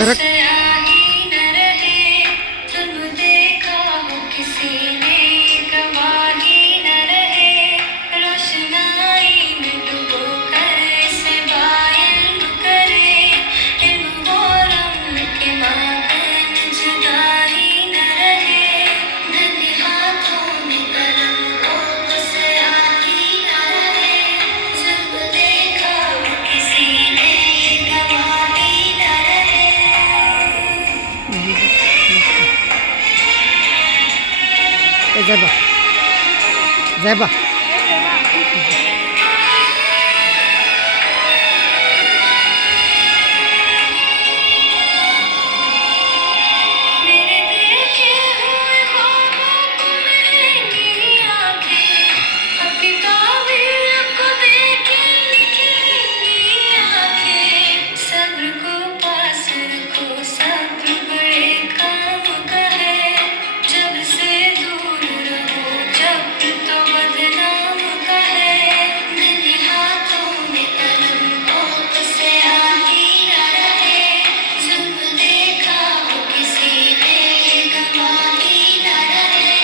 सरक सयाही न रहे, तुम देखा हो किसी ने, गवाही न रहे, रोशनाई में डुबो कर इसे बाइल्म करे, इल्म वो रंग के माबैन जुदाई न रहे, नन्हे हाथों में कलम हो तो सयाही न रहे, जुल्म देखा हो किसी ने, गवाही न रहे। जैबा जैबा मेरे देखे हुए ख्वाबों को मिलेंगी आँखें, अपनी ताबीर को देखे लिखेंगी आँखें, सब्र को पास रखो, सब्र बड़े काम का है, जब से दूर रहो जब तो बदनाम का है, नन्हे हाथों में कलम हो तो स्याही न रहे, जुल्म देखा हो किसी ने, गवाही न रहे।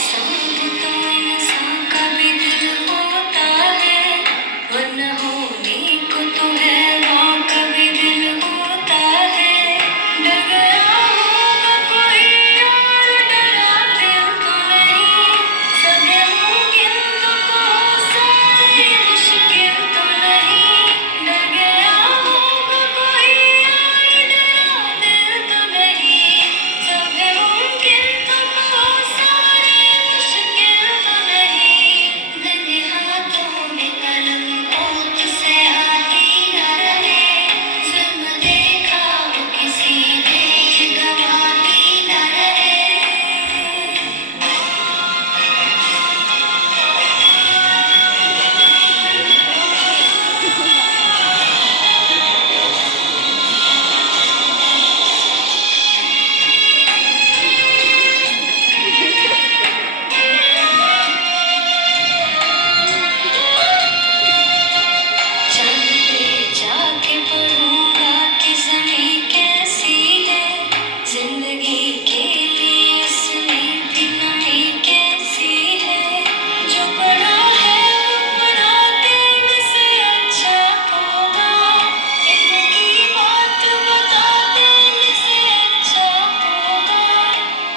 संग तो इंसान का भी दिल होता है, वरना होने को तो हैवान का भी दिल होता है, डर गया होगा कोई और डरा दिल तो नहीं, सभी मुमकिन तो कहो सारे मुश्किल तो नहीं, डर गया होगा कोई और डरा दिल तो नहीं, सभी मुमकिन तो कहो सारे मुश्किल तो नहीं, नन्हे हाथों में कलम हो तो स्याही न रहे, जुल्म देखा हो किसी ने, गवाही न रहे। चांद पे जाके पढ़ूंगा कि ज़मीं कैसी है, जिंदगी के लिए इसमें भी नमी कैसी है, जो पढ़ा है वो पढ़ाते में से अच्छा होगा, इल्म की बात बताते में से अच्छा होगा,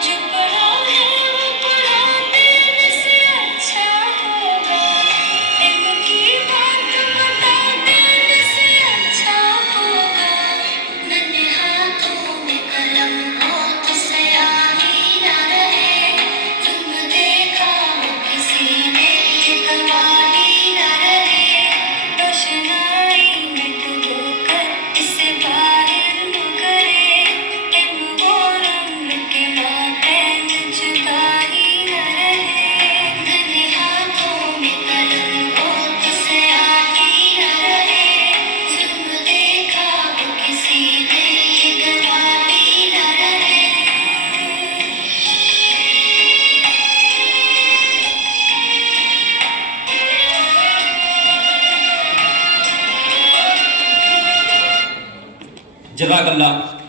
जो पढ़ा है वो पढ़ाते में से अच्छा होगा, इल्म की बात बताते में से अच्छा होगा, नन्हे हाथों में कलम हो तो स्याही न रहे, तुम देखा हो किसी ने, गवाही न रहे, रोशनाई में डुबो कर इसे बाइल्म करे, इल्म वो रंग के माबैन जुदाई न रहे, नन्हे हाथों में कलम हो तो स्याही न रहे, जुल्म देखा हो किसी ने, गवाही न रहे। जज़ाकल्लाह।